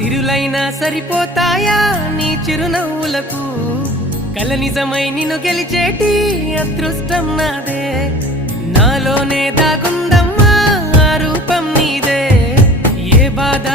సిరులైనా సరిపోతాయా నీ చిరునవ్వులకు కల నిజమై నిన్ను గెలిచేటి అదృష్టం నాదే నాలోనే దాగుందమ్మా ఆ రూపం నీదే ఏ బాధ